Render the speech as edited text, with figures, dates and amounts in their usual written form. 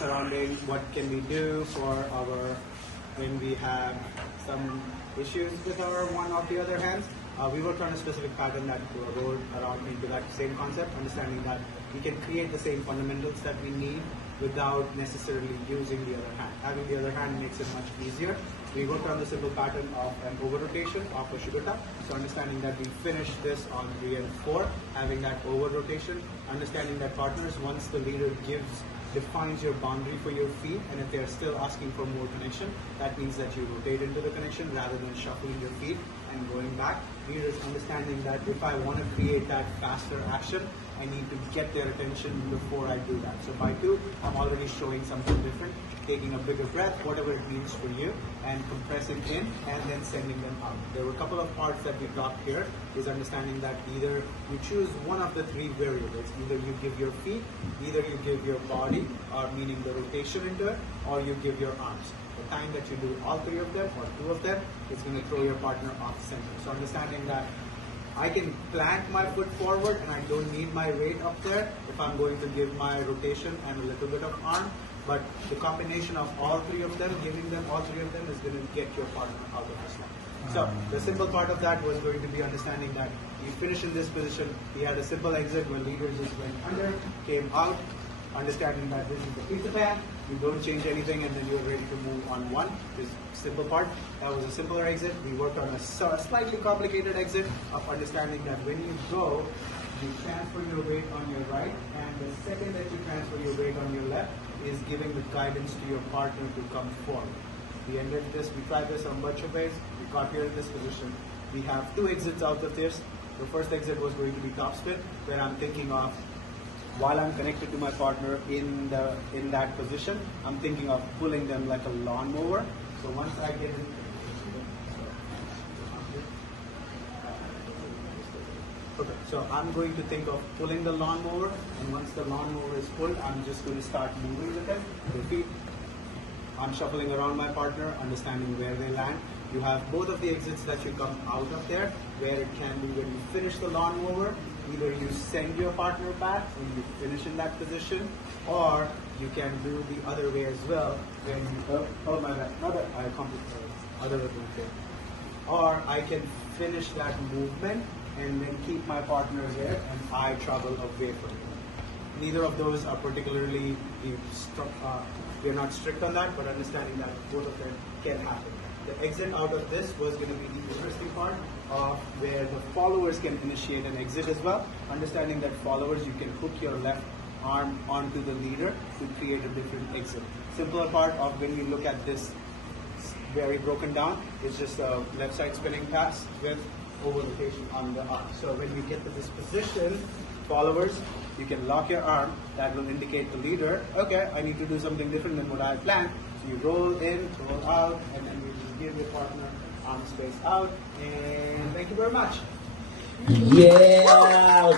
surrounding what can we do for our when we have some issues with our one or the other hands. We worked on a specific pattern that rode around into that same concept, understanding that we can create the same fundamentals that we need without necessarily using the other hand. Having the other hand makes it much easier. We worked on the simple pattern of an over rotation of a shugata. So understanding that we finish this on 3 and 4, having that over rotation, understanding that partners, once the leader defines your boundary for your feet, and if they're still asking for more connection, that means that you rotate into the connection rather than shuffling your feet and going back. Leaders understanding that if I want to create that faster action, I need to get their attention before I do that. So by 2, I'm already showing something different, taking a bigger breath, whatever it means for you, and compressing in and then sending them out. There were a couple of parts that we talked here, is understanding that either you choose one of the 3 variables. Either you give your feet, either you give your body, or meaning the rotation into it, or you give your arms. The time that you do all 3 of them or 2 of them, it's going to throw your partner off center. So understanding that I can plant my foot forward and I don't need my weight up there if I'm going to give my rotation and a little bit of arm. But the combination of all 3 of them, giving them all 3 of them, is going to get your partner out of this one. So the simple part of that was going to be understanding that you finish in this position. He had a simple exit where leaders just went under, came out, understanding that this is the pizza pan, you don't change anything, and then you're ready to move on 1. This simple part. That was a simpler exit. We worked on a slightly complicated exit of understanding that when you go, you transfer your weight on your right, and the second that you transfer your weight on your left is giving the guidance to your partner to come forward. We ended this, we tried this on bunch of ways. We got here in this position. We have 2 exits out of this. The first exit was going to be top spin, where I'm thinking of, while I'm connected to my partner in that position, I'm thinking of pulling them like a lawnmower. So once I get in, okay, so I'm going to think of pulling the lawnmower, and once the lawnmower is pulled, I'm just going to start moving with it. The feet, I'm shuffling around my partner, understanding where they land. You have both of the exits that you come out of there, where it can be when you finish the lawnmower, either you send your partner back and you finish in that position, or you can do the other way as well, when you, oh my bad, not that I accomplished the other way, or I can finish that movement and then keep my partner there and I travel away from him. Neither of those are particularly, we're not strict on that, but understanding that both of them can happen. The exit out of this was going to be the interesting part of where the followers can initiate an exit as well. Understanding that followers, you can hook your left arm onto the leader to create a different exit. Simpler part of when we look at this very broken down is just a left side spinning pass with over rotation on the arm. So when you get to this position, followers, you can lock your arm. That will indicate the leader, okay, I need to do something different than what I had planned. So you roll in, roll out, and then you just give your partner arm space out. And thank you very much. Yeah.